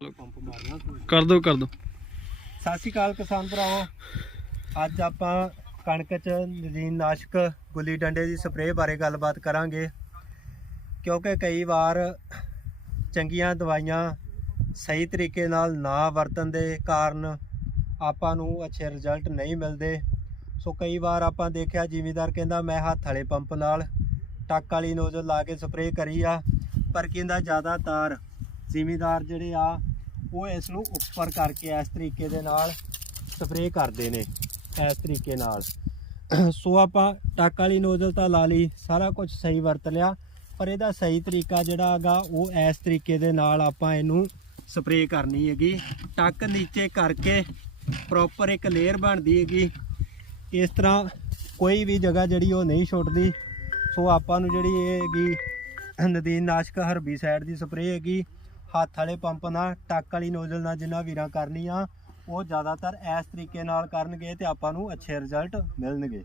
ਕਰ ਦੋ ਕਰ ਦੋ ਸਤਿ ਸ਼੍ਰੀ ਅਕਾਲ ਕਿਸਾਨ ਭਰਾਵੋ। ਅੱਜ ਆਪਾਂ ਕਣਕ 'ਚ ਨਦੀਨ ਨਾਸ਼ਕ ਗੁੱਲੀ ਡੰਡੇ ਦੀ ਸਪਰੇਅ ਬਾਰੇ ਗੱਲਬਾਤ ਕਰਾਂਗੇ। ਕਿਉਂਕਿ ਕਈ ਵਾਰ ਚੰਗੀਆਂ ਦਵਾਈਆਂ ਸਹੀ ਤਰੀਕੇ ਨਾਲ ਨਾ ਵਰਤਣ ਦੇ ਕਾਰਨ ਆਪਾਂ ਨੂੰ ਅੱਛੇ ਰਿਜ਼ਲਟ ਨਹੀਂ ਮਿਲਦੇ। ਸੋ ਕਈ ਵਾਰ ਆਪਾਂ ਦੇਖਿਆ ਜ਼ਿਮੀਦਾਰ ਕਹਿੰਦਾ ਮੈਂ ਹੱਥ ਵਾਲੇ ਪੰਪ ਨਾਲ ਟੱਕ ਵਾਲੀ ਨੋਜ਼ਲ ਲਾ ਕੇ ਸਪਰੇਅ ਕਰੀ ਆ। ਪਰ ਕਹਿੰਦਾ ਜ਼ਿਆਦਾਤਰ ਜ਼ਿਮੀਦਾਰ ਜਿਹੜੇ ਆ, ਉਹ ਇਸ ਨੂੰ ਉੱਪਰ ਕਰਕੇ ਇਸ ਤਰੀਕੇ ਦੇ ਨਾਲ ਸਪਰੇਅ ਕਰਦੇ ਨੇ, ਇਸ ਤਰੀਕੇ ਨਾਲ। ਸੋ ਆਪਾਂ ਟੱਕ ਵਾਲੀ ਨੋਜ਼ਲ ਤਾਂ ਲਾ ਲਈ, ਸਾਰਾ ਕੁਝ ਸਹੀ ਵਰਤ ਲਿਆ, ਪਰ ਇਹਦਾ ਸਹੀ ਤਰੀਕਾ ਜਿਹੜਾ ਹੈਗਾ, ਉਹ ਇਸ ਤਰੀਕੇ ਦੇ ਨਾਲ ਆਪਾਂ ਇਹਨੂੰ ਸਪਰੇਅ ਕਰਨੀ ਹੈਗੀ। ਟੱਕ ਨੀਚੇ ਕਰਕੇ ਪ੍ਰੋਪਰ ਇੱਕ ਲੇਅਰ ਬਣਦੀ ਹੈਗੀ। ਇਸ ਤਰ੍ਹਾਂ ਕੋਈ ਵੀ ਜਗ੍ਹਾ ਜਿਹੜੀ ਉਹ ਨਹੀਂ ਛੁੱਟਦੀ। ਸੋ ਆਪਾਂ ਨੂੰ ਜਿਹੜੀ ਇਹ ਹੈਗੀ ਨਦੀਨ ਨਾਸ਼ਕ ਹਰਬੀਸਾਈਡ ਦੀ ਸਪਰੇਅ ਹੈਗੀ। ਹੱਥ ਵਾਲੇ ਪੰਪ ਨਾਲ, ਟੱਕ ਵਾਲੀ ਨੋਜ਼ਲ ਨਾਲ ਜਿੰਨਾ ਵੀਰਾਂ ਕਰਨੀ ਆ ਉਹ ਜ਼ਿਆਦਾਤਰ ਇਸ ਤਰੀਕੇ ਨਾਲ ਕਰਨਗੇ ਤੇ ਆਪਾਂ ਨੂੰ ਅੱਛੇ ਰਿਜ਼ਲਟ ਮਿਲਣਗੇ।